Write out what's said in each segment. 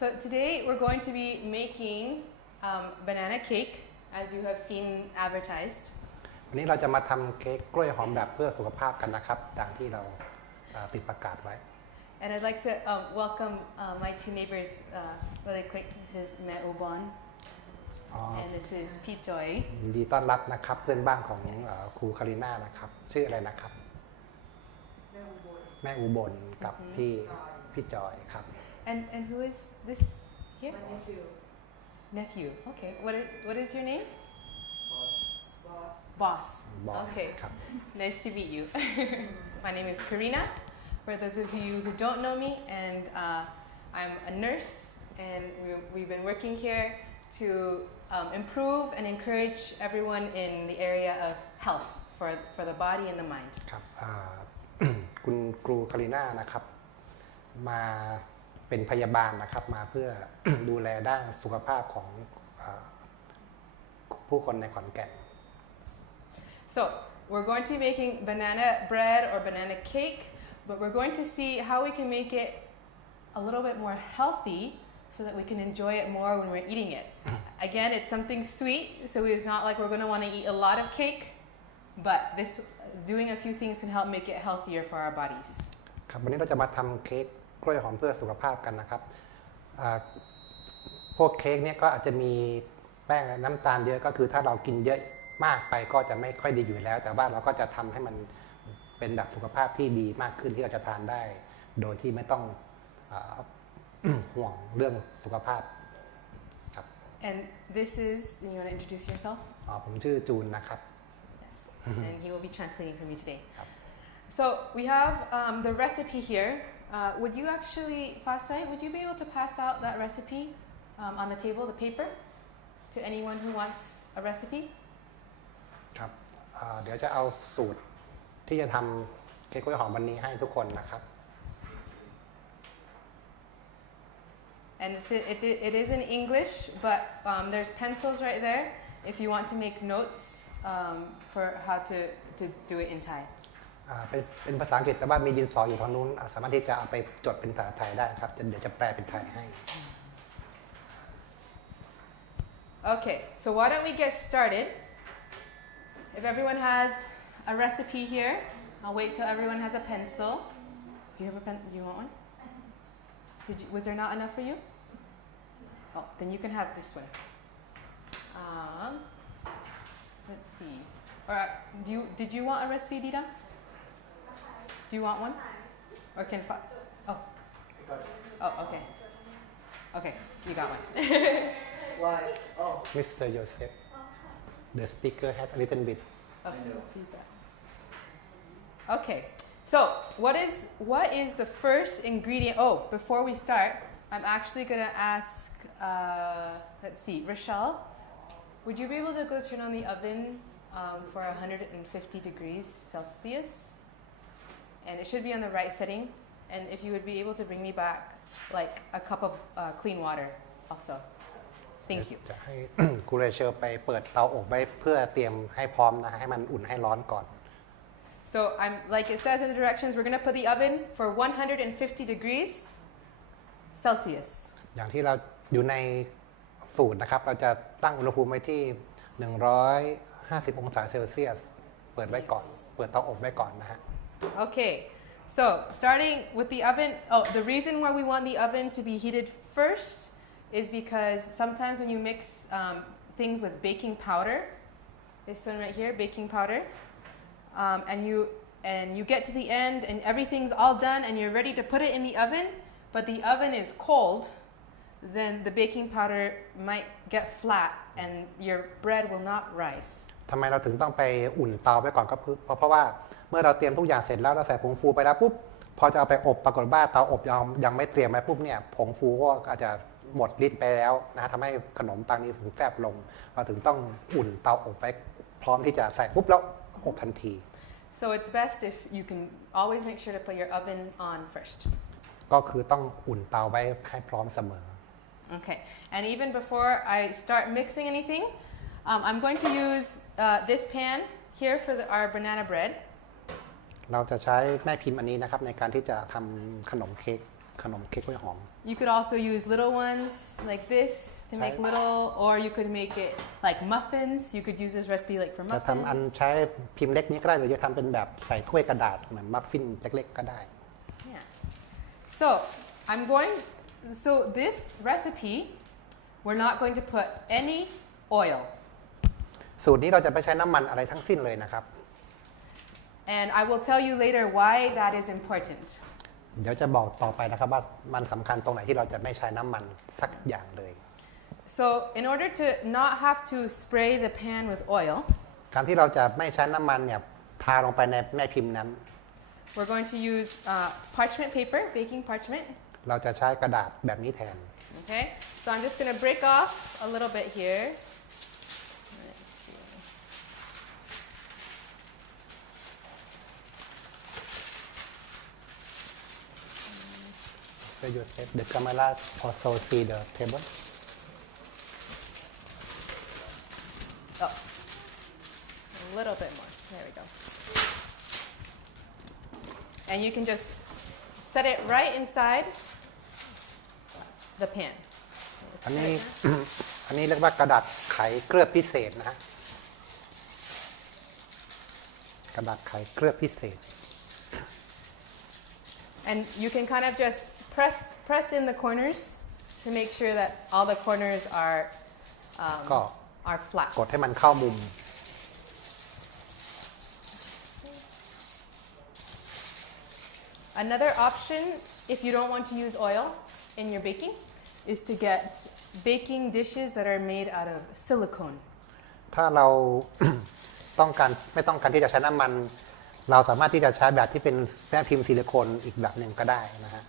So today we're going to be making banana cake as you have seen advertised. วันนี้เราจะมาทำเค้กกล้วยหอมแบบเพื่อสุขภาพกันนะครับดังที่เราติดประกาศไว้ And I'd like to welcome my two neighbors really quick. This is Mẹ Ubon and this is Pete Joy. ยินดีต้อนรับนะครับเพื่อนบ้านของครูคาริน่านะครับชื่ออะไรนะครับแม่อุบลกับพี่จอยครับ And who is this here? My nephew. Nephew. Okay. What is your name? Boss. Boss. Boss. Okay. ครับ Nice to meet you. My name is Karina. For those of you who don't know me, and I'm a nurse, and we've been working here to improve and encourage everyone in the area of health for the body and the mind. ครับคุณครูคาริน่านะครับมาเป็นพยาบาลนะครับมาเพื่อ ดูแลด้านสุขภาพของผู้คนในขอนแก่น So we're going to be making banana bread or banana cake, but we're going to see how we can make it a little bit more healthy so that we can enjoy it more when we're eating it. Again, it's something sweet, so it's not like we're going to want to eat a lot of cake, but doing a few things can help make it healthier for our bodies. ครับวันนี้เราจะมาทำเค้กกล้วยหอมเพื่อสุขภาพกันนะครับพวกเค้กเนี่ยก็อาจจะมีแป้งและน้ำตาลเยอะก็คือถ้าเรากินเยอะมากไปก็จะไม่ค่อยดีอยู่แล้วแต่ว่าเราก็จะทำให้มันเป็นแบบสุขภาพที่ดีมากขึ้นที่เราจะทานได้โดยที่ไม่ต้องห่วงเรื่องสุขภาพครับ And this is, you want to introduce yourself? ผมชื่อจูนนะครับ Yes. And he will be translating for me today. ครับ So we have the recipe here. Would you actually, Fasai, would you be able to pass out that recipe on the table, the paper, to anyone who wants a recipe? ครับเดี๋ยวจะเอาสูตรที่จะทำเค้กกล้วยหอมวันนี้ให้ทุกคนนะครับ And it is in English, but there's pencils right there if you want to make notes for how to do it in Thai. เป็นภาษาอังกฤษแต่ว่ามีดินสออยู่ทางนู้นสามารถที่จะเอาไปจดเป็นภาษาไทยได้ครับเดี๋ยวจะแปลเป็นไทยให้ Okay, so why don't we get started? If everyone has a recipe here, I'll wait till everyone has a pencil. Do you have a pen? Do you want one? Was there not enough for you? Oh, then you can have this one. Let's see. Alright, did you want a recipe, Dida? Do you want one? Or can Oh, okay. Okay, you got one. Why? Oh. Mr. Joseph, the speaker has a little bit of feedback. Okay, so what is the first ingredient? Oh, before we start, I'm actually gonna ask. Let's see, Rochelle, would you be able to go turn on the oven for 150 degrees Celsius? And it should be on the right setting. And if you would be able to bring me back like a cup of clean water also. Thank you. จะให้ครูเรเชลไปเปิดเตาอบไว้เพื่อเตรียมให้พร้อมนะให้มันอุ่นให้ร้อนก่อน So I'm like it says in the directions, we're going to put the oven for 150 degrees Celsius. อย่างที่เราอยู่ในสูตรนะครับเราจะตั้งอุณหภูมิไว้ที่150 องศาเซลเซียสเปิดไว้ก่อนเปิดเตาอบไว้ก่อนนะฮะ Okay, so starting with the oven. Oh, the reason why we want the oven to be heated first is because sometimes when you mix things with baking powder, this one right here, baking powder, and you get to the end and everything's all done and you're ready to put it in the oven, but the oven is cold, then the baking powder might get flat and your bread will not rise. ทำไมเราถึงต้องไปอุ่นเตาไว้ก่อนก็เพราะว่าเมื่อเราเตรียมทุกอย่างเสร็จแล้วเราใส่ผงฟูไปแล้วปุ๊บพอจะเอาไปอบปรากฏว่าเตาอบยังไม่เตรียมไว้ปุ๊บเนี่ยผงฟูก็อาจจะหมดฤทธิ์ไปแล้วนะทำให้ขนมปังนี้แฟบลงเราถึงต้องอุ่นเตาอบไว้พร้อมที่จะใส่ปุ๊บแล้วอบทันที So it's best if you can always make sure to put your oven on first. ก็คือต้องอุ่นเตาไว้ให้พร้อมเสมอ Okay, and even before I start mixing anything, I'm going to use this pan here for our banana bread. เราจะใช้แม่พิมพ์อันนี้นะครับในการที่จะทำขนมเค้ก ขนมเค้กกล้วยหอม You could also use little ones like this to make Right. little, or you could make it like muffins. You could use this recipe like for จะทำอัน muffins. ใช้พิมพ์เล็กนี้ก็ได้หรือจะทำเป็นแบบใส่ถ้วยกระดาษเหมือนมัฟฟินเล็กๆก็ได้ Yeah. So so this recipe, we're not going to put any oil. สูตรนี้เราจะไม่ใช้น้ำมันอะไรทั้งสิ้นเลยนะครับ And I will tell you later why that is important. เดี๋ยวจะบอกต่อไปนะครับว่ามันสำคัญตรงไหนที่เราจะไม่ใช้น้ำมันสักอย่างเลย So in order to not have to spray the pan with oil, การที่เราจะไม่ใช้น้ำมันเนี่ยทาลงไปในแม่พิมพ์นั้น we're going to use parchment paper, baking parchment. เราจะใช้กระดาษแบบนี้แทน Okay, so I'm just going to break off a little bit here. Let's see. So you set the camera also see the table. Oh, a little bit more. There we go. And you can just set it right inside the pan. อันนี้ อันนี้เรียกว่ากระดาษไขเคลือบพิเศษนะฮะกระดาษไขเคลือบพิเศษ And you can kind of just press in the corners to make sure that all the corners are ก็ flat. กดให้มันเข้ามุม Another option, if you don't want to use oil in your baking, is to get baking dishes that are made out of silicone. ถ้าเรา ไม่ต้องการที่จะใช้น้ำมัน เราสามารถที่จะใช้แบบที่เป็นแม่พิมพ์ซิลิโคนอีกแบบหนึ่งก็ได้นะฮะ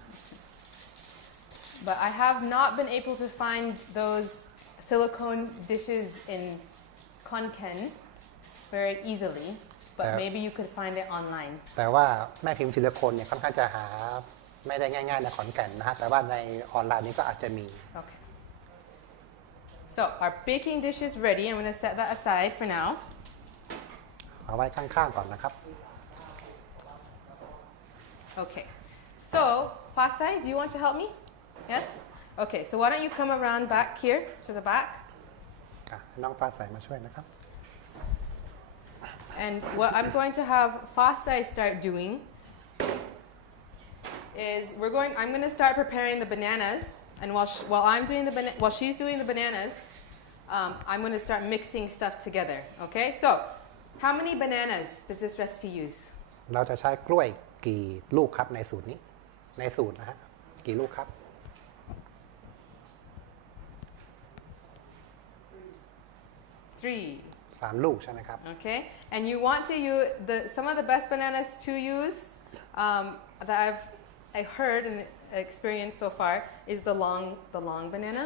But I have not been able to find those silicone dishes in Konkan very easily, but maybe you could find it online. แต่ว่าแม่พิมพ์ซิลิโคนเนี่ยค่อนข้างจะหาไม่ได้ง่ายๆในขอนแก่นนะฮะแต่ว่าในออนไลน์นี้ก็อาจจะมี Okay. So our baking dish is ready. I'm going to set that aside for now. เอาไว้ข้างๆก่อนนะครับ Okay. So, Fasai, do you want to help me? Yes? Okay, so why don't you come around back here to the back? ให้น้องฟ้าใสมาช่วยนะครับ And what I'm going to have Fasai start doing is I'm going to start preparing the bananas. And while she's doing the bananas, I'm going to start mixing stuff together. Okay? So, how many bananas does this recipe use? เราจะใช้กล้วยกี่ลูกครับในสูตรนี้ในสูตรนะฮะกี่ลูกครับ 3 ลูกใช่ไหมครับ Okay, and you want to use some of the best bananas to use that I heard and experienced so far is the long banana.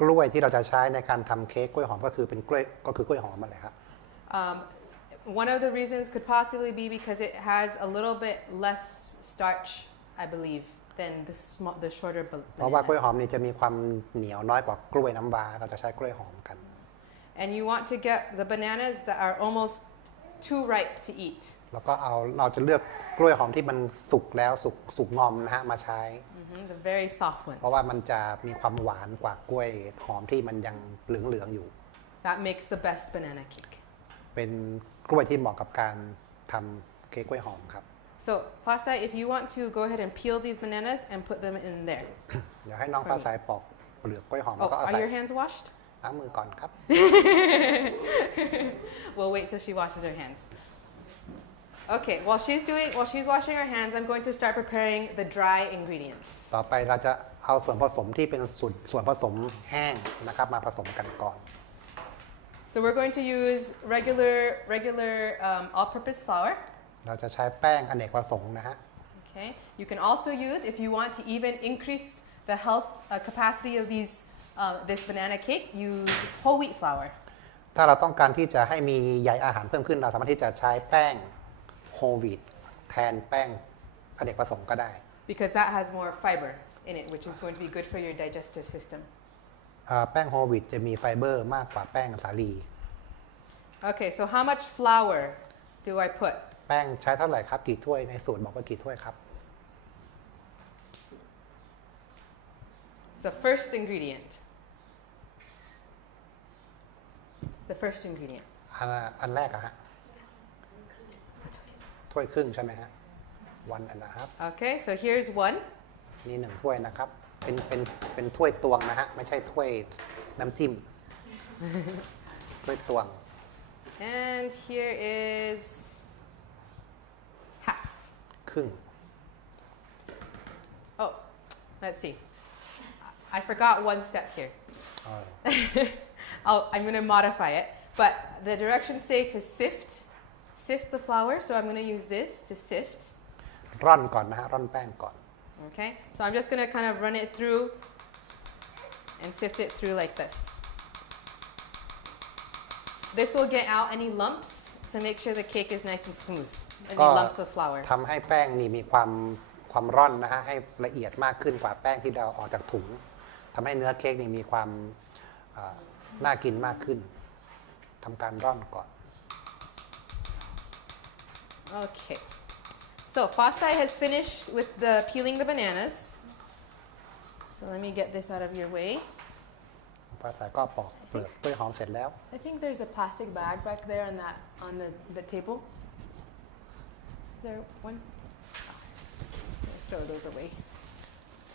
กล้วยที่เราจะใช้ในการทำเค้กกล้วยหอมก็คือกล้วยหอมอะไรครับ One of the reasons could possibly be because it has a little bit less starch, I believe, than the shorter bananas. เพราะว่ากล้วยหอมนี่จะมีความเหนียวน้อยกว่ากล้วยน้ำว้าเราจะใช้กล้วยหอมกัน And you want to get the bananas that are almost too ripe to eat. แล้วก็เราจะเลือกกล้วยหอมที่มันสุกแล้วสุกงอมนะฮะมาใช้ The very soft ones. เพราะว่ามันจะมีความหวานกว่ากล้วยหอมที่มันยังเหลืองๆอยู่ That makes the best banana cake. เป็นกล้วยที่เหมาะกับการทำเค้กกล้วยหอมครับ So, Fasai, if you want to go ahead and peel these bananas and put them in there. เดี๋ยวให้น้องฟ้าใสปอกเปลือกกล้วยหอมแล้ว Oh, ก็เอา are ใส่ your hands washed? ล้างมือก่อนครับ We'll wait till she washes her hands. Okay, while she's washing her hands, I'm going to start preparing the dry ingredients. ต่อไปเราจะเอาส่วนผสมที่เป็นส่วนผสมแห้งนะครับมาผสมกันก่อน So we're going to use regular all-purpose flour. เราจะใช้แป้งอเนกประสงค์นะฮะ Okay. You can also use, if you want to even increase the health capacity of this banana cake, use whole wheat flour. ถ้าเราต้องการที่จะให้มีใยอาหารเพิ่มขึ้นเราสามารถที่จะใช้แป้งโฮลวีตแทนแป้งอเนกประสงค์ก็ได้ Because that has more fiber in it, which is going to be good for your digestive system. แป้งโฮลวีตจะมีไฟเบอร์มากกว่าแป้งสาลี Okay, so how much flour do I put? แป้งใช้เท่าไหร่ครับกี่ถ้วยในสูตรบอกว่ากี่ถ้วยครับ It's the first ingredient. The first ingredient. อันแรกอะฮะ ถ้วยครึ่งใช่ไหมฮะ one and a half Okay, so here's one. นี่1 ถ้วยนะครับ เป็นถ้วยตวงนะฮะ ไม่ใช่ถ้วยน้ำจิ้ม ถ้วยตวง And here is half. ครึ่ง Oh, let's see. I forgot one step here. อ๋อ I'm going to modify it. But the directions say to sift the flour. So I'm going to use this to sift. ร่อนก่อนนะฮะ ร่อนแป้งก่อน Okay, so I'm just going to kind of run it through and sift it through like this. This will get out any lumps to make sure the cake is nice and smooth. Any lumps of flour. ทำให้แป้งนี่มีความร่อนนะฮะ ให้ละเอียดมากขึ้นกว่าแป้งที่เราออกจากถุงทำให้เนื้อเค้กนี่มีความน่ากินมากขึ้นทำการร่อนก่อน Okay. So Fasai has finished with the peeling the bananas. So let me get this out of your way. ภาษาก็ปอกเปลือกกล้วยหอมเสร็จแล้ว I think there's a plastic bag back there on the table. Is there one? Throw those away.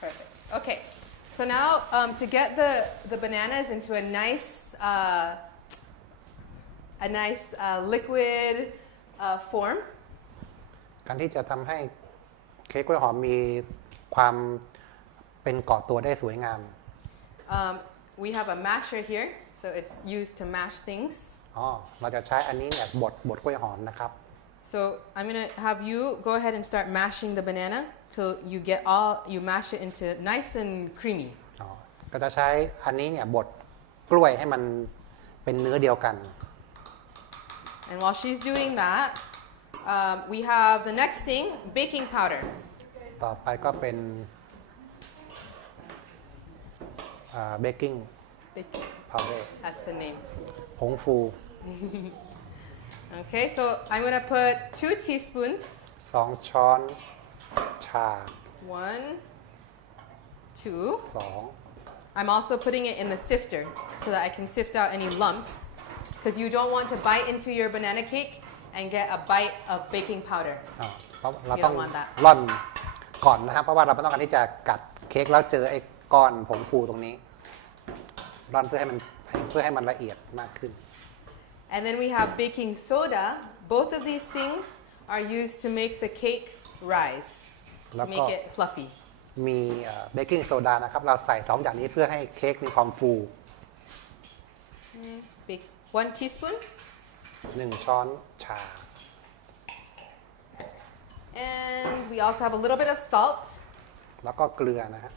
Perfect. Okay. So now to get the bananas into a nice liquid form. การที่จะทำให้เค้กกล้วยหอมมีความเป็นเกาะตัวได้สวยงาม We have a masher here, so it's used to mash things. อ๋อ เราจะใช้อันนี้เนี่ยบดกล้วยหอมนะครับ So I'm gonna have you go ahead and start mashing the banana till you mash it into nice and creamy. อ๋อ ก็จะใช้อันนี้เนี่ยบดกล้วยให้มันเป็นเนื้อเดียวกัน And while she's doing that, we have the next thing, baking powder. ต่อไปก็เป็นbaking Baking, powder that's the name. ผงฟู Okay, so I'm gonna put 2 teaspoons. 2 ช้อนชา 1, 2. 2 I'm also putting it in the sifter so that I can sift out any lumps because you don't want to bite into your banana cake and get a bite of baking powder. เพราะเราต้อง You don't want that. ร่อนก่อนนะครับ เพราะว่าเราไม่ต้องการที่จะกัดเค้กแล้วเจอไอ้ก้อนผงฟูตรงนี้ร่อนเพื่อให้มันละเอียดมากขึ้น And then we have baking soda. Both of these things are used to make the cake rise, to make it fluffy. มีเบกกิ้งโซดานะครับ เราใส่2อย่างนี้เพื่อให้เค้กมีความฟู 1 teaspoon. 1 ช้อนชา And we also have a little bit of salt. แล้วก็เกลือนะฮะ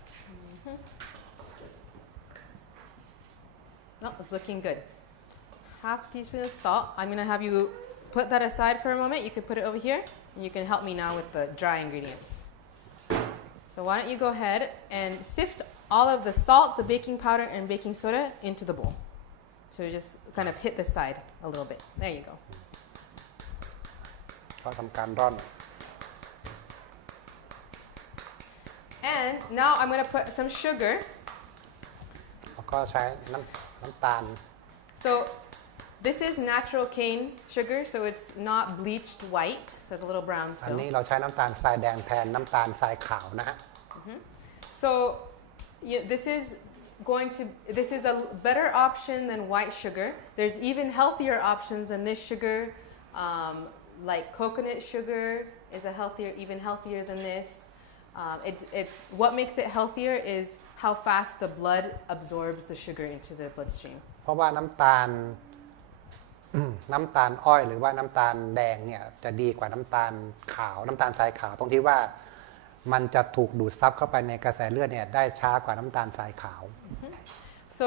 Oh, it's looking good. Half teaspoon of salt. I'm going to have you put that aside for a moment. You can put it over here. And you can help me now with the dry ingredients. So why don't you go ahead and sift all of the salt, the baking powder, and baking soda into the bowl. So just kind of hit the side a little bit. There you go. ก็ทำการร่อน And now I'm going to put some sugar. แล้วก็ใช้น้ำตาล So this is natural cane sugar, so it's not bleached white, so it's a little brown อัน still. นี้เราใช้น้ำตาลทรายแดงแทนน้ำตาลทรายขาวนะฮะ So this is a better option than white sugar. There's even healthier options than this sugar, like coconut sugar is even healthier than this. It's what makes it healthier is how fast the blood absorbs the sugar into the bloodstream. เพราะว่าน้ำตาลอ้อยหรือว่าน้ำตาลแดงเนี่ยจะดีกว่าน้ำตาลขาวน้ำตาลทรายขาวตรงที่ว่ามันจะถูกดูดซับเข้าไปในกระแสเลือดเนี่ยได้ช้ากว่าน้ำตาลทรายขาว So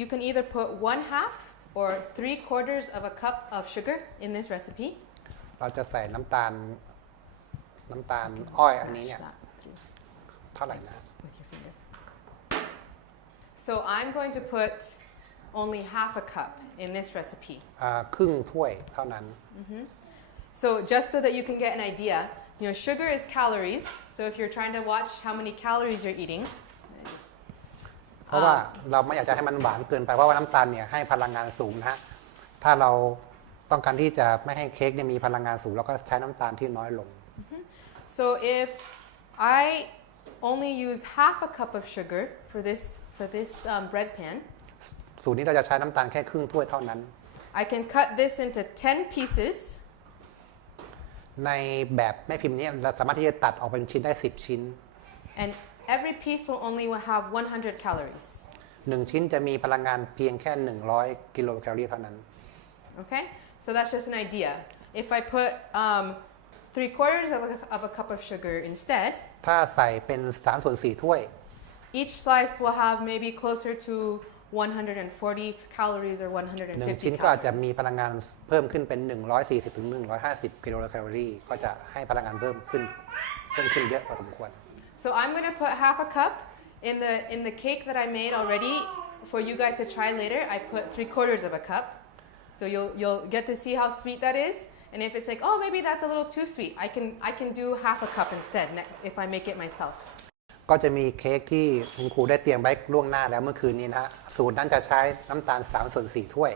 you can either put 1/2 or 3/4 of a cup of sugar in this recipe. เราจะใส่น้ำตาลอ้อยอันนี้เนี่ย Smash that through เท่าไหร่นะ with your finger. So I'm going to put only 1/2 a cup in this recipe. ครึ่งถ้วยเท่านั้น So just so that you can get an idea, sugar is calories. So if you're trying to watch how many calories you're eating, เพราะว่าเราไม่อยากจะให้มันหวานเกินไปเพราะว่าน้ำตาลเนี่ยให้พลังงานสูงนะฮะถ้าเราต้องการที่จะไม่ให้เค้กเนี่ยมีพลังงานสูงเราก็ใช้น้ำตาลที่น้อยลง So if I only use half a cup of sugar for this bread pan, สูตรนี้เราจะใช้น้ำตาลแค่ครึ่งถ้วยเท่านั้น I can cut this into 10 pieces. ในแบบแม่พิมพ์นี้เราสามารถที่จะตัดออกเป็นชิ้นได้10ชิ้น And every piece will only have 100 calories. 1ชิ้นจะมีพลังงานเพียงแค่100กิโลแคลอรี่เท่านั้น Okay, so that's just an idea. If I put 3/4 of a cup of sugar instead, ถ้าใส่เป็น3/4 ถ้วย each slice will have maybe closer to 140 calories or 1ชิ้น 150 ก็อาจจะมี calories. พลังงานเพิ่มขึ้นเป็น140ถึง150กิโลแคลอรี่ก็จะให้พลังงานเพิ่มขึ้นเยอะพอสมควร So I'm going to put half a cup in the cake that I made already for you guys to try later. I put 3/4 of a cup. So you'll get to see how sweet that is. And if it's like, oh, maybe that's a little too sweet, I can do half a cup instead if I make it myself. ก็จะมีเค้กที่คุณครูได้เตรียมไว้ล่วงหน้าแล้วเมื่อคืนนี้นะฮะสูตรนั้นจะใช้น้ำตาล3/4 ถ้วย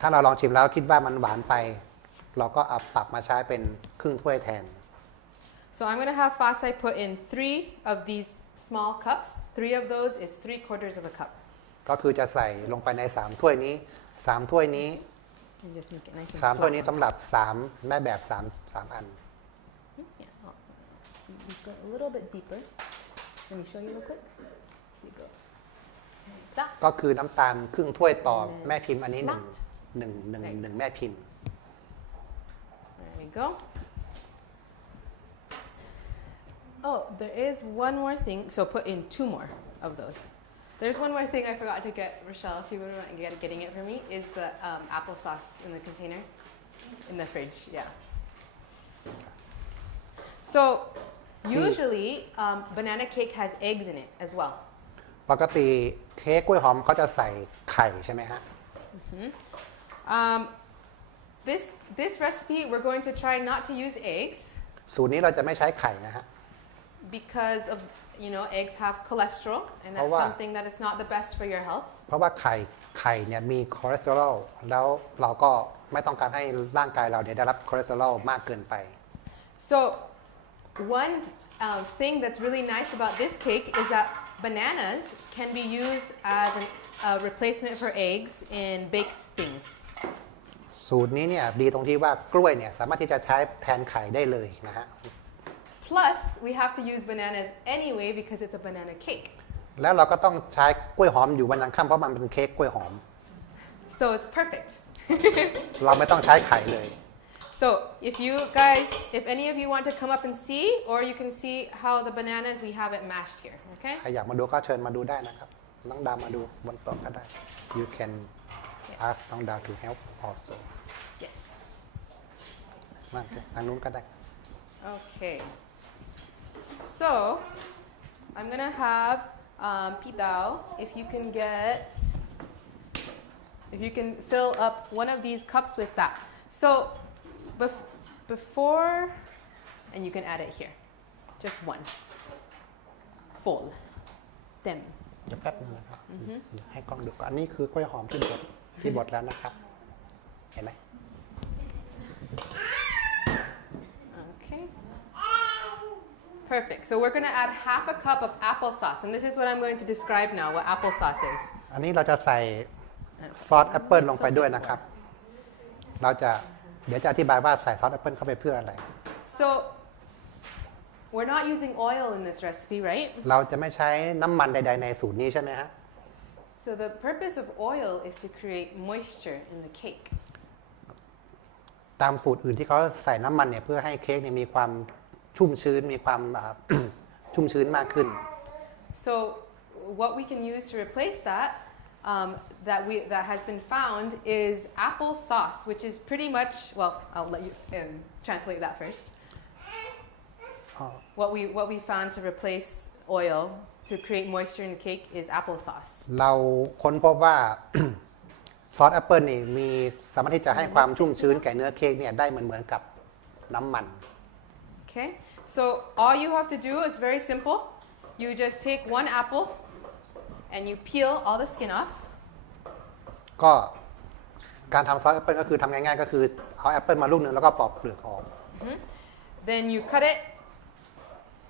ถ้าเราลองชิมแล้วคิดว่ามันหวานไปเราก็เอาปรับมาใช้เป็นครึ่งถ้วยแทน So I'm going to have Fasai put in 3 of these small cups. 3 of those is 3/4 of a cup. ก็คือจะใส่ลงไปใน3ถ้วยนี้3ถ้วยนี้ And just make it nice and 3ถ้วย flat นี้ on สำหรับ top. 3แม่แบบ3อัน Yeah, you go a little bit deeper. Let me show you real quick. Here you go. Like that. ก็คือน้ำตาลครึ่งถ้วยต่อแม่พิมพ์อันนี้ Flat. หนึ่งแม่พิมพ์ There we go. Oh, there is one more thing. So put in 2 more of those. There's one more thing I forgot to get, Rochelle, if you wouldn't mind getting it for me, is the applesauce in the container, in the fridge, yeah. So usually banana cake has eggs in it as well. ปกติเค้กกล้วยหอมเขาจะใส่ไข่ใช่ไหมฮะ This recipe, we're going to try not to use eggs สูตรนี้เราจะไม่ใช้ไข่นะฮะ because of, eggs have cholesterol, and that's Wow. something that is not the best for your health. เพราะว่าไข่เนี่ยมีคอเลสเตอรอลแล้วเราก็ไม่ต้องการให้ร่างกายเราเนี่ยได้รับคอเลสเตอรอลมากเกินไป So one thing that's really nice about this cake is that bananas can be used as a replacement for eggs in baked things. สูตรนี้เนี่ยดีตรงที่ว่ากล้วยเนี่ยสามารถที่จะใช้แทนไข่ได้เลยนะฮะ Plus, we have to use bananas anyway because it's a banana cake. แล้วเราก็ต้องใช้กล้วยหอมอยู่วันยังค่ำเพราะมันเป็นเค้กกล้วยหอม So it's perfect. เราไม่ต้องใช้ไข่เลย So if any of you want to come up and see, or you can see how the bananas, we have it mashed here, okay? ใครอยากมาดูก็เชิญมาดูได้นะครับน้องดาวมาดูบนโต๊ะก็ได้ you can ask น้องดาว to help also Yes. มาทางนู้นก็ได้ Okay. So I'm gonna have Pitao, if you can fill up one of these cups with that. So before, and you can add it here, just one. Full. Them. เดี๋ยวแป๊บนึงนะครับเดี๋ยวให้กล้องดูก่อนอันนี้คือกล้วยหอมที่บดแล้วนะครับเห็นไหม Okay. Perfect. So we're going to add half a cup of applesauce. And this is what I'm going to describe now, what applesauce is. อันนี้เราจะใส่ซอสแอปเปิลลงไปด้วยนะครับเดี๋ยวจะอธิบายว่าใส่ซอสแอปเปิลเข้าไปเพื่ออะไร So we're not using oil in this recipe, right? เราจะไม่ใช้น้ำมันใดๆในสูตรนี้ใช่ไหมฮะ So the purpose of oil is to create moisture in the cake. ตามสูตรอื่นที่เขาใส่น้ำมันเนี่ยเพื่อให้เค้กเนี่ยมีความชุ่มชื้นมีความ ชุ่มชื้นมากขึ้น So what we can use to replace that that has been found is applesauce, which is pretty much, well, I'll let you translate that first. What we found to replace oil to create moisture in cake is applesauce. เราค้นพบว่า ซอสแอปเปิลนี่มีสามารถที่จะให้ความชุ่มชื้นแก่เนื้อเค้กเนี่ยได้เหมือนกับน้ำมัน Okay, so all you have to do is very simple. You just take one apple and you peel all the skin off. ก็การทำซอสแอปเปิลก็คือทำง่ายๆก็คือเอาแอปเปิลมาลูกหนึ่งแล้วก็ปอกเปลือกออก Then you cut it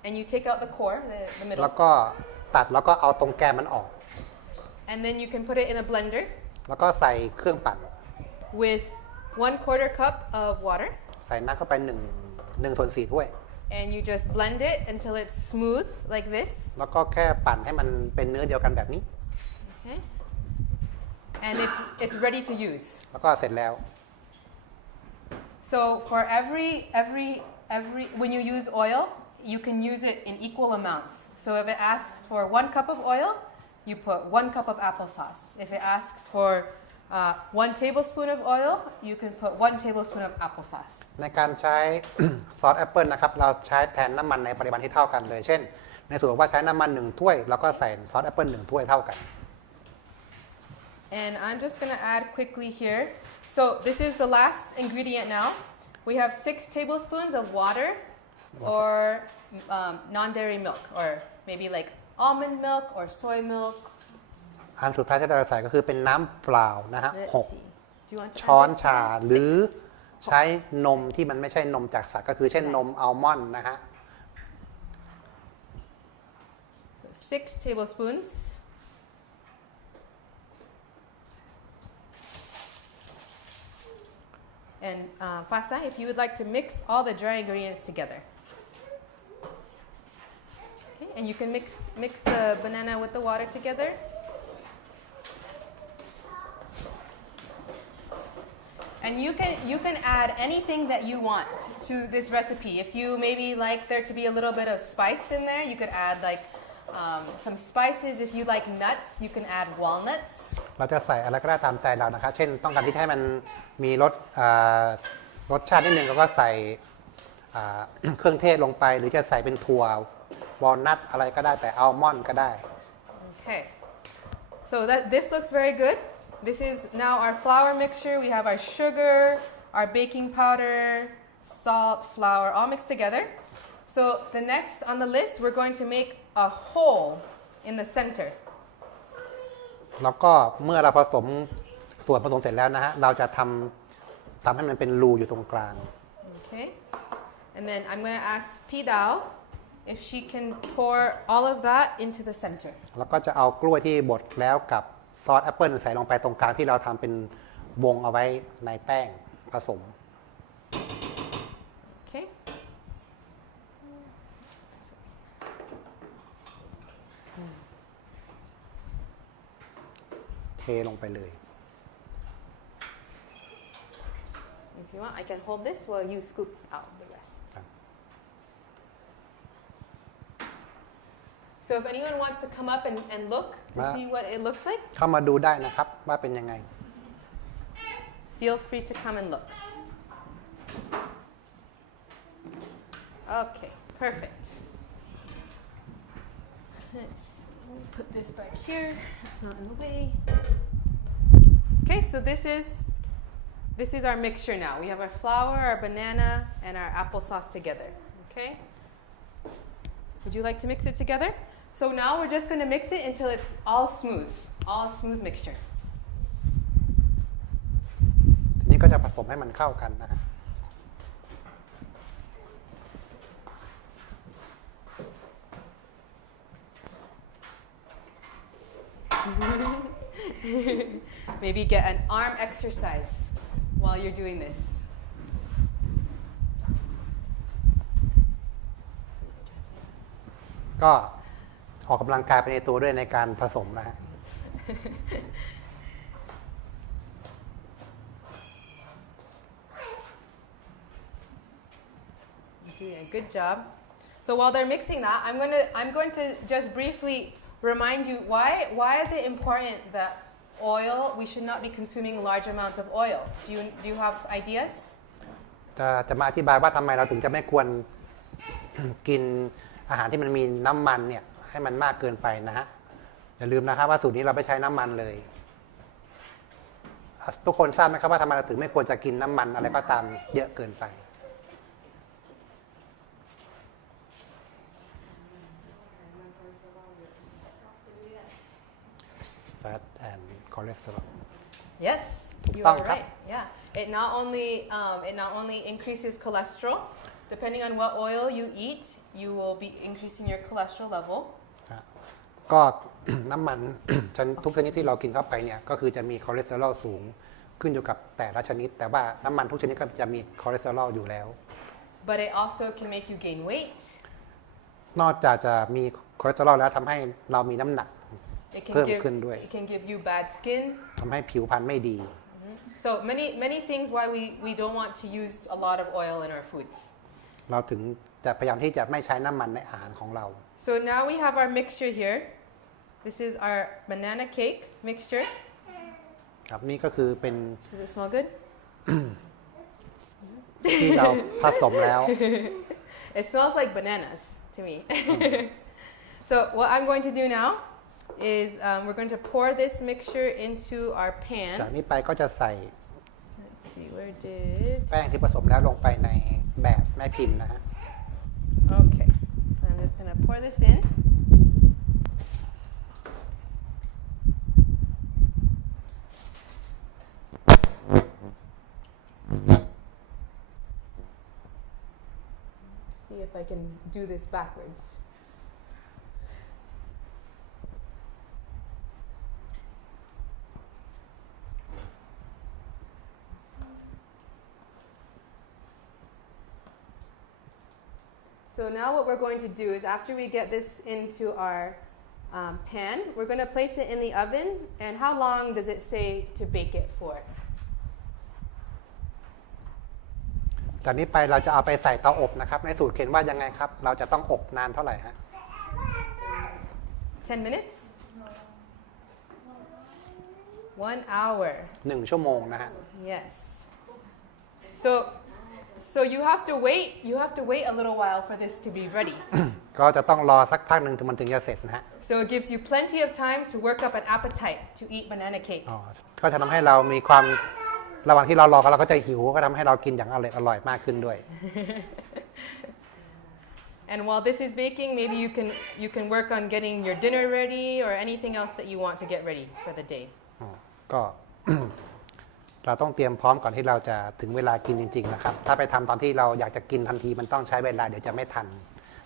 and you take out the core, the แล้ว middle. ก็ตัดแล้วก็เอาตรงแกนมันออก And then you can put it in a blender แล้วก็ใส่เครื่องปั่น with 1/4 cup of water. ใส่น้ำเข้าไป1/4 ถ้วย And you just blend it until it's smooth like this. แล้วก็แค่ปั่นให้มันเป็นเนื้อเดียวกันแบบนี้ Okay. And it's ready to use. แล้วก็เสร็จแล้ว So for every when you use oil, you can use it in equal amounts. So if it asks for 1 cup of oil, you put 1 cup of applesauce. If it asks for 1 tablespoon of oil, you can put 1 tablespoon of applesauce. ในการใช้ ซอสแอปเปิลนะครับเราใช้แทนน้ำมันในปริมาณที่เท่ากันเลย เช่น ในส่วนว่าใช้น้ำมัน1ถ้วยเราก็ใส่ซอสแอปเปิล1ถ้วยเท่ากัน And I'm just going to add quickly here. So this is the last ingredient now. We have 6 tablespoons of water or non-dairy milk, or maybe like almond milk or soy milk. อันสุดท้ายที่เราใส่ก็คือเป็นน้ำเปล่านะฮะ Let's 6 see. Do you want to ช้อน add this? ชาหรือใช้นมที่มันไม่ใช่นมจากสัตว์ก็คือเช่นนมอัลมอนด์นะฮะ So 6 tablespoons. And Fasa, if you would like to mix all the dry ingredients together. Okay, and you can mix the banana with the water together. And you can add anything that you want to this recipe. If you maybe like there to be a little bit of spice in there, you could add like some spices. If you like nuts, you can add walnuts. เราจะใส่อะไรก็ได้ตามใจเรานะครับ เช่นต้องการที่ให้มันมีรสชาตินิดนึงเราก็ใส่เครื่องเทศลงไปหรือจะใส่เป็นถั่ววอลนัทอะไรก็ได้แต่อัลมอนด์ก็ได้ Okay. So this looks very good. This is now our flour mixture. We have our sugar, our baking powder, salt, flour, all mixed together. So the next on the list, we're going to make a hole in the center. แล้วก็เมื่อเราผสมส่วนผสมเสร็จแล้วนะฮะเราจะทำให้มันเป็นรูอยู่ตรงกลาง Okay. And then I'm going to ask Pidao if she can pour all of that into the center. แล้วก็จะเอากล้วยที่บดแล้วกับซอสแอปเปิลใส่ลงไปตรงกลางที่เราทำเป็นวงเอาไว้ในแป้งผสม Okay. เทลงไปเลย If you want, I can hold this while you scoop out the rest. So if anyone wants to come up and look to see what it looks like, เข้ามาดูได้นะครับว่าเป็นยังไง feel free to come and look. Okay, perfect. Let's put this back here. It's not in the way. Okay, so this is our mixture now. We have our flour, our banana, and our applesauce together. Okay? Would you like to mix it together? So now we're just going to mix it until it's all smooth mixture. ทีนี้ก็จะผสมให้มันเข้ากันนะฮะ Maybe get an arm exercise while you're doing this. ก็ออกกำลังกายไปในตัวด้วยในการผสมนะฮะ Doing a good job. So while they're mixing that, I'm going to just briefly remind you why is it important that oil, we should not be consuming large amounts of oil. Do you have ideas? จะมาอธิบายว่าทำไมเราถึงจะไม่ควร กินอาหารที่มันมีน้ำมันเนี่ยให้มันมากเกินไปนะฮะอย่าลืมนะครับว่าสูตรนี้เราไม่ใช้น้ำมันเลยทุกคนทราบไหมครับว่าทำไมเราถึงไม่ควรจะกินน้ำมันอะไรก็ตามเยอะเกินไป ก fat and cholesterol Yes, youถูกต้อง are ครับ right. Yeah, it not only increases cholesterol. Depending on what oil you eat, you will be increasing your cholesterol level. ครับก็ น้ำมัน ทุกชนิดที่เรากินเข้าไปเนี่ยก็คือจะมีคอเลสเตอรอลสูงขึ้นอยู่กับแต่ละชนิด แต่ว่าน้ำมันทุกชนิดก็จะมีคอเลสเตอรอลอยู่แล้ว But it also can make you gain weight. นอกจากจะมีคอเลสเตอรอลแล้วทำให้เรามีน้ำหนัก It เพิ่ can มขึ้นด้วย it can give you bad skin. ทำให้ผิวพรรณไม่ดี So many things why we don't want to use a lot of oil in our foods. เราถึงจะพยายามที่จะไม่ใช้น้ำมันในอาหารของเรา So now we have our mixture here. This is our banana cake mixture. ครับนี่ก็คือเป็น Does it smell good? ที่เราผสมแล้ว It smells like bananas to me. So what I'm going to do now is we're going to pour this mixture into our จาก pan. นี้ไปก็จะใส่ Let's see, where did... แป้งที่ผสมแล้วลงไปในแบบแม่พิมพ์นะฮะ Okay, so I'm just going to pour this in. See if I can do this backwards. So now what we're going to do is after we get this into our pan, we're going to place it in the oven. And how long does it say to bake it for? จากนี้ไปเราจะเอาไปใส่เตาอบนะครับในสูตรเขียนว่ายังไงครับเราจะต้องอบนานเท่าไหร่ฮะ 10 minutes? 1 hour. 1 ชั่วโมงนะฮะ Yes. So you have to wait a little while for this to be ready. ก็จะต้องรอสักพักหนึ่งถึงมันถึงจะเสร็จนะฮะ So it gives you plenty of time to work up an appetite to eat banana cake. อ๋อก็จะทำให้เรามีความระหว่างที่เรารอเราก็จะหิวก็ทำให้เรากินอย่างอร่อยมากขึ้นด้วย And while this is baking, maybe you can work on getting your dinner ready or anything else that you want to get ready for the day. อ๋อก็ เราต้องเตรียมพร้อมก่อนที่เราจะถึงเวลากินจริงๆนะครับถ้าไปทำตอนที่เราอยากจะกินทันทีมันต้องใช้เวลาเดี๋ยวจะไม่ทัน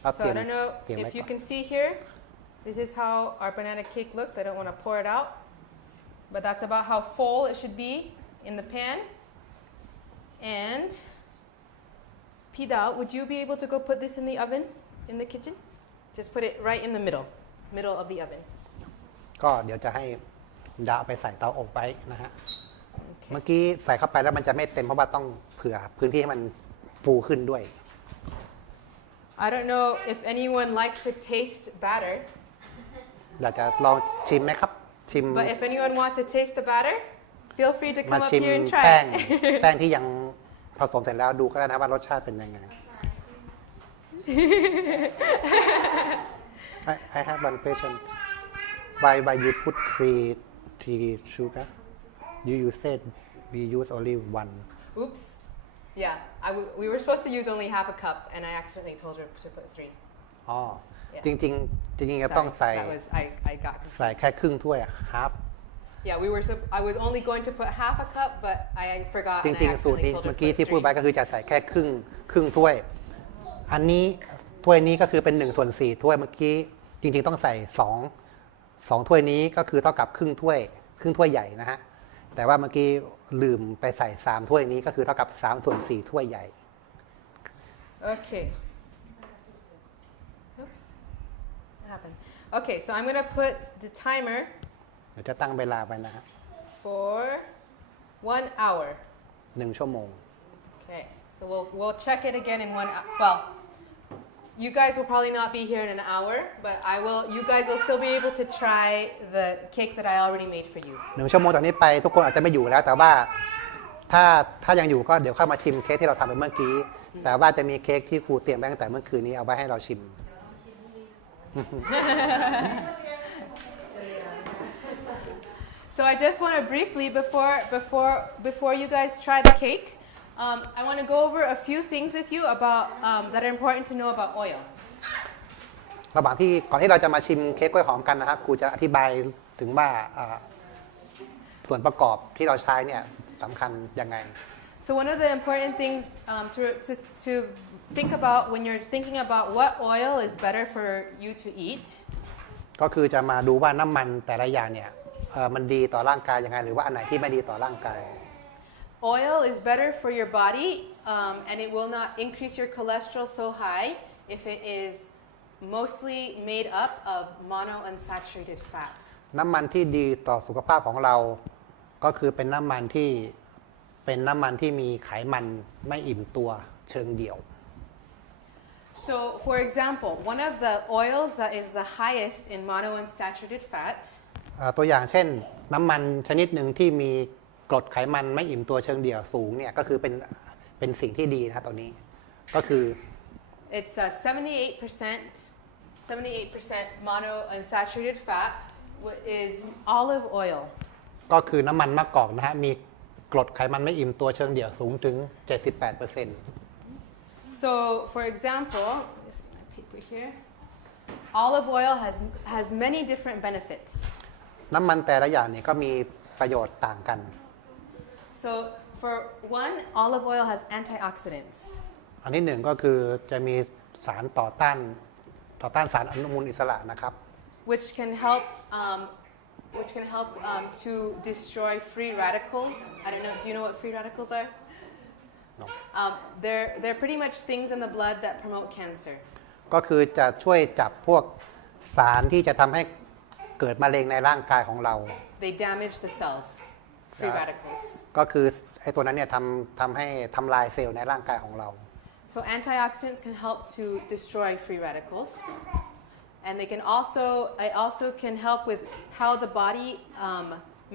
เรา So I don't know เตรียมไว้ if you ก่อน can see here. This is how our banana cake looks. I don't want to pour it out, but that's about how full it should be in the pan. And Pida, would you be able to go put this in the oven in the kitchen? Just put it right in the middle of the oven. ก็เดี๋ยวจะให้ดาเอาไปใส่เตาอบไว้นะฮะ Okay. เมื่อกี้ใส่เข้าไปแล้วมันจะไม่เต็มเพราะว่าต้องเผื่อพื้นที่ให้มันฟูขึ้นด้วย I don't know if anyone likes to taste batter, อยากจะลองชิมไหมครับ ชิม but if anyone wants to taste the batter, feel free to มา come up ชิม here and แป้ง try it. แป้งที่ยังผสมเสร็จแล้วดูก็ได้นะว่ารสชาติเป็นยังไง I have one question why you put three sugar you said we use only one Oops. Yeah, we were supposed to use only half a cup, and I accidentally told her to put 3. อ๋อ Yeah. จริงๆจริงๆจะต้อง Sorry, ใส่ that was I got ใส่ confused. แค่ครึ่งถ้วย half Yeah, I was only going to put half a cup, but I forgot จ and I ริงๆสูตร accidentally นี้ told her เมื่ to อกี้ put ที่พูด 3. ไปก็คือจะใส่แค่ครึ่งถ้วย อันนี้ถ้วยนี้ก็คือเป็น1/4ถ้วยเมื่อกี้จริงๆต้องใส่2ถ้วยนี้ก็คือเท่ากับครึ่งถ้วยใหญ่นะฮะแต่ว่าเมื่อกี้ลืมไปใส่3ถ้วยนี้ก็คือเท่ากับ3/4ถ้วยใหญ่ Okay. Oops. What happened? Okay, so I'm going to put the timer เดี๋ยวจะตั้งเวลาไปนะฮะ for 1 hour. 1 ชั่วโมง Okay, so we'll check it again in 1 hour. Well, you guys will probably not be here in an hour, but you guys will still be able to try the cake that I already made for you. 1 ชั่วโมงจากนี้ไปทุกคนอาจจะไม่อยู่แล้วแต่ว่าถ้ายังอยู่ก็เดี๋ยวเข้ามาชิมเค้กที่เราทำไปเมื่อกี้แต่ว่าจะมีเค้กที่ครูเตรียมไว้ตั้งแต่เมื่อคืนนี้เอาไว้ให้เราชิม So I just want to briefly, before you guys try the cake, I want to go over a few things with you about that are important to know about oil. ระหว่างที่ก่อนที่เราจะมาชิมเค้กกล้วยหอมกันนะครับครูจะอธิบาย ถึงว่าส่วนประกอบที่เราใช้เนี่ยสำคัญยังไง So one of the important things to think about when you're thinking about what oil is better for you to eat ก็คือจะมาดูว่าน้ำมันแต่ละอย่างเนี่ยมันดีต่อร่างกายยังไงหรือว่าอันไหนที่ไม่ดีต่อร่างกาย Oil is better for your body and it will not increase your cholesterol so high if it is mostly made up of monounsaturated fat น้ำมันที่ดีต่อสุขภาพของเราก็คือเป็นน้ำมันที่มีไขมันไม่อิ่มตัวเชิงเดี่ยว So for example one of the oils that is the highest in monounsaturated fat ตัวอย่างเช่นน้ำมันชนิดหนึ่งที่มีกรดไขมันไม่อิ่มตัวเชิงเดี่ยวสูงเนี่ยก็คือเป็นสิ่งที่ดีนะตัวนี้ก็คือ It's 78% monounsaturated fat is olive oil ก็คือน้ำมันมะกอกนะฮะมีกรดไขมันไม่อิ่มตัวเชิงเดี่ยวสูงถึง 78% So for example just my paper here olive oil has many different benefits น้ำมันแต่ละอย่างเนี่ยก็มีประโยชน์ต่างกัน So for one olive oil has antioxidants อันที่หนึ่งก็คือจะมีสารต่อต้านสารอนุมูลอิสระนะครับ which can help to destroy free radicals. I don't know. Do you know what free radicals are? No. They're pretty much things in the blood that promote cancer. ก็คือจะช่วยจับพวกสารที่จะทำให้เกิดมะเร็งในร่างกายของเรา They damage the cells. Free radicals. ก็คือไอ้ตัวนั้นเนี่ยทำให้ทำลายเซลล์ในร่างกายของเรา So antioxidants can help to destroy free radicals. And it also can help with how the body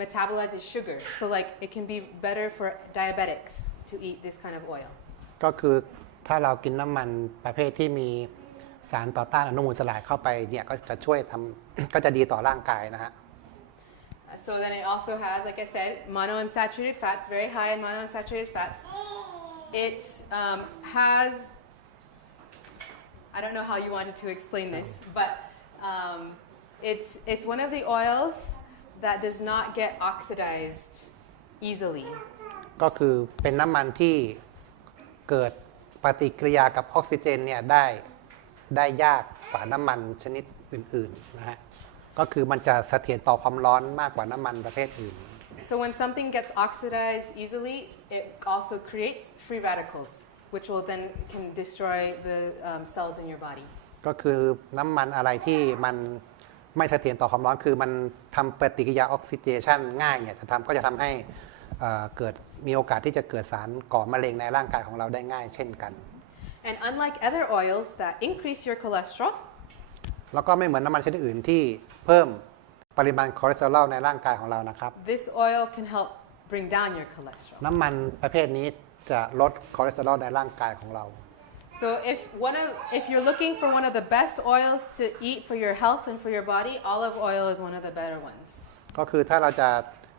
metabolizes sugar. So like it can be better for diabetics to eat this kind of oil. ก็คือถ้าเรากินน้ำมันประเภทที่มีสารต่อต้านอนุมูลอิสระเข้าไปเนี่ยก็จะช่วยก็จะดีต่อร่างกายนะฮะ So then it also has, like I said, monounsaturated fats, very high in monounsaturated fats. It has, I don't know how you wanted to explain this, but it's one of the oils that does not get oxidized easily. ก็คือเป็นน้ำมันที่เกิดปฏิกิริยากับออกซิเจนเนี่ยได้ยากกว่าน้ำมันชนิดอื่นๆนะฮะก็คือมันจะเสถียรต่อความร้อนมากกว่าน้ำมันประเภทอื่น So when something gets oxidized easily, it also creates free radicals, which will then can destroy the cells in your body. ก็คือน้ำมันอะไรที่มันไม่เสถียรต่อความร้อนคือมันทำปฏิกิริยาออกซิเดชันง่ายเนี่ยก็จะทำให้มีโอกาสที่จะเกิดสารก่อมะเร็งในร่างกายของเราได้ง่ายเช่นกัน And unlike other oils that increase your cholesterol, แล้วก็ไม่เหมือนน้ำมันชนิดอื่นที่เพิ่มปริมาณคอเลสเตอรอลในร่างกายของเรานะครับ this oil can help bring down your cholesterol. น้ำมันประเภทนี้จะลดคอเลสเตอรอลในร่างกายของเรา So if you're looking for one of the best oils to eat for your health and for your body, olive oil is one of the better ones. ก็คือถ้าเราจะ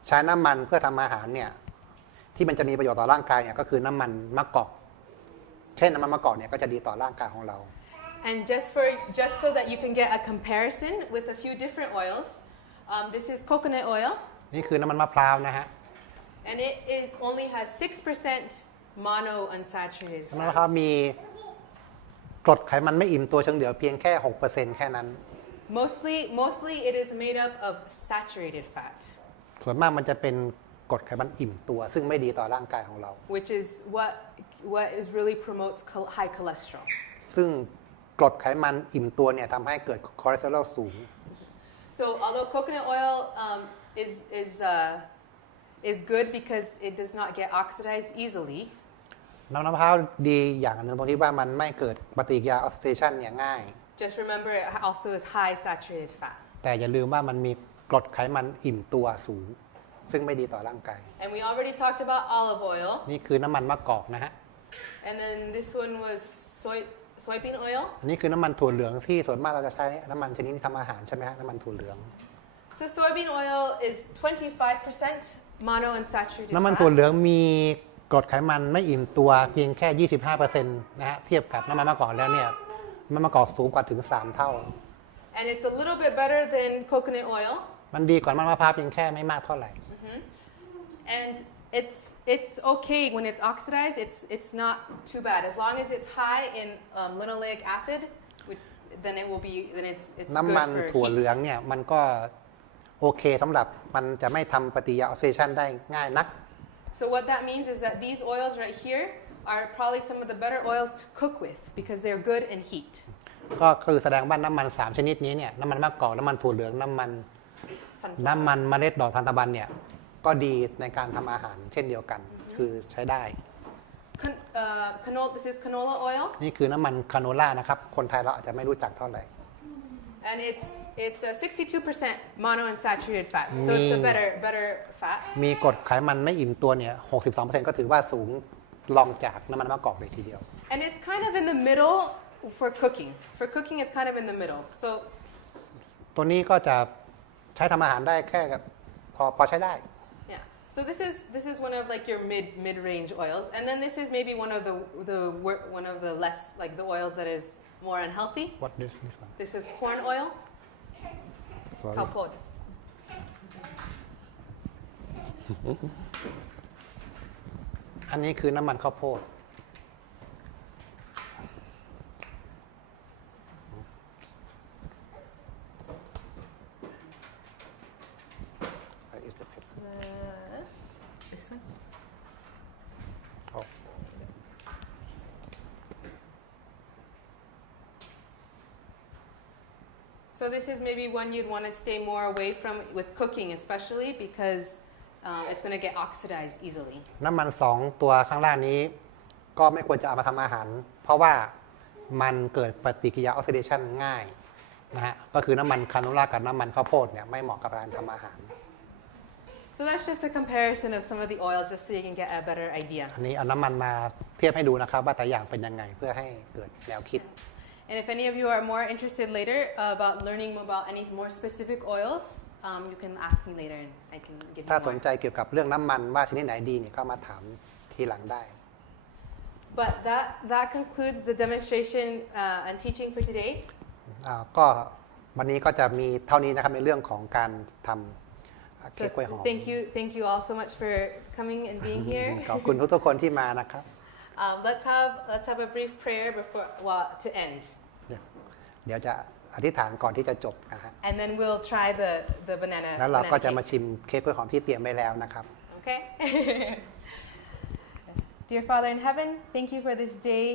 ใช้น้ำมันเพื่อทำอาหารเนี่ยที่มันจะมีประโยชน์ต่อร่างกายเนี่ยก็คือน้ำมันมะกอกเช่นน้ำมันมะกอกเนี่ยก็จะดีต่อร่างกายของเรา And just so that you can get a comparison with a few different oils, this is coconut oil, นี่คือน้ำมันมะพร้าวนะฮะ and it only has 6% monounsaturated น้ำมันมะพร้าว fats. มีกรดไขมันไม่อิ่มตัวเชิงเดี่ยวเพียงแค่ 6% แค่นั้น Mostly it is made up of saturated fat, ส่วนมากมันจะเป็นกรดไขมันอิ่มตัวซึ่งไม่ดีต่อร่างกายของเรา which is what is really promotes high cholesterol. ซึ่งกรดไขมันอิ่มตัวเนี่ยทำให้เกิดคอเลสเตอรอลสูง So although coconut oil is good because it does not get oxidized easily, น้ำมะพร้าวดีอย่างหนึ่งตรงที่ว่ามันไม่เกิดปฏิกิริยาออกซิเดชันเนี่ยง่าย just remember it also is high saturated fat. แต่อย่าลืมว่ามันมีกรดไขมันอิ่มตัวสูงซึ่งไม่ดีต่อร่างกาย And we already talked about olive oil. นี่คือน้ำมันมะกอกนะฮะ And then this one was soybean oil. อันนี้คือน้ำมันถั่วเหลืองที่ส่วนมากเราจะใช้น้ำมันชนิดที่ทำอาหารใช่ไหมฮะน้ำมันถั่วเหลือง So soybean oil is 25% monounsaturated น้ำมันถั่ว fat. เหลืองมีกรดไขมันไม่อิ่มตัวเพียงแค่ 25% นะฮะเทียบกับน้ำมันมะกอกแล้วเนี่ยน้ำมันมะกอกสูงกว่าถึง3 เท่า And it's a little bit better than coconut oil. มันดีกว่าน้ำมันมะพร้าวเพียงแค่ไม่มากเท่าไหร่ And it's okay when it's oxidized. It's not too bad as long as it's high in linoleic acid. Then it will be it's น้ำมัน good for ถั่วเหลือง heat. เนี่ยมันก็โอเคสำหรับมันจะไม่ทำปฏิกิริยาออกซิเดชันได้ง่ายนัก So what that means is that these oils right here are probably some of the better oils to cook with because they're good in heat. ก็คือแสดงว่าน้ำมัน3ชนิดนี้เนี่ยน้ำมันมะกอกน้ำมันถั่วเหลืองน้ำมัน Sunflower. เมล็ดดอกทานตะวันเนี่ยก็ดีในการทำอาหารเช่นเดียวกันคือใช้ได้ This is canola oil. นี่คือน้ำมันคาโนล่านะครับคนไทยเราอาจจะไม่รู้จักเท่าไหร่ And it's a 62% monounsaturated fat, so it's a better fat. มีกรดไขมันไม่อิ่มตัวเนี่ย 62% ก็ถือว่าสูงรองจากน้ำมันมะกอกเลยทีเดียว And it's kind of in the middle for cooking. For cooking, it's kind of in the middle. So ตัวนี้ก็จะใช้ทำอาหารได้แค่พอใช้ได้ yeah. So this is one of like your mid-range oils, and then this is maybe one of the less like the oils that is more unhealthy. What this one This is corn oil, Sorry. cowpod. อันนี้คือน้ำมันข้าวโพด Where is the pepper? This one. Oh. So this is maybe one you'd want to stay more away from with cooking, especially because it's going to get oxidized easily. น้ำมัน2ตัวข้างล่างนี้ก็ไม่ควรจะเอามาทำอาหาร เพราะว่ามันเกิดปฏิกิริยาออกซิเดชันง่ายนะฮะก็คือน้ำมันคาโนล่ากับน้ำมันข้าวโพดเนี่ยไม่เหมาะกับการทำอาหาร So that's just a comparison of some of the oils just so you can get a better idea. อันนี้เอาน้ำมันมาเทียบให้ดูนะครับว่าแต่อย่างเป็นยังไงเพื่อให้เกิดแนวคิด And if any of you are more interested later about learning about any more specific oils, you can ask me later and I can give you ถ้าสน more. ใจเกี่ยวกับเรื่องน้ำมันว่าชนิดไหนดีเนี่ยก็มาถามทีหลังได้ But that concludes the demonstration and teaching for today. ก็วันนี้ก็จะมีเท่านี้นะครับในเรื่องของการทำเค้ So กกล้วยหอม thank you all so much for coming and being here. ขอบคุณทุกๆคนที่มานะครับ Let's have a brief prayer before to end, เดี๋ยวจะอธิษฐานก่อนที่จะจบนะฮะ and then we'll try the banana. แล้วเราก็จะ banana มา cake. ชิมเค้กกล้วยหอมที่เตรียมไว้แล้วนะครับ Okay. Dear Father in heaven, thank you for this day.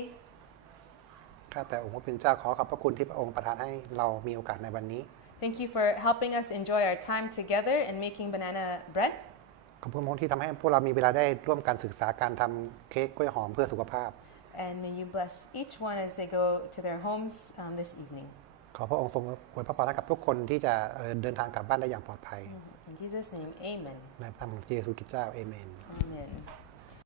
ข้าแต่องค์พระผู้เป็นเจ้าขอขอบพระคุณที่พระองค์ประทานให้เรามีโอกาสในวันนี้ Thank you for helping us enjoy our time together and making banana bread. ขอบคุณพระองค์ที่ทำให้พวกเรามีเวลาได้ร่วมกันศึกษาการทำเค้กกล้วยหอมเพื่อสุขภาพ And may you bless each one as they go to their homes this evening. ขอพระองค์ทรงอวยพระพรให้กับทุกคนที่จะเดินทางกลับบ้านได้อย่างปลอดภัย In Jesus' name, amen. ในพระนามของพระเยซูคริสต์เจ้าเอเมน Amen.